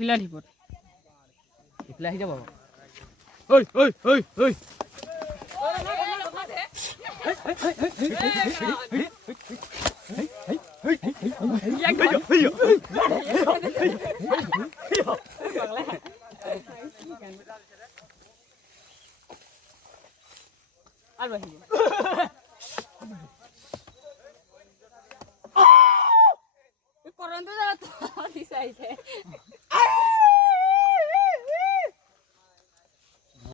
কিলা ধিপত ইফালে আহি যাব ঐ ঐ ঐ ঐ আৰু আহিব কৰন্তু দিছে আইছে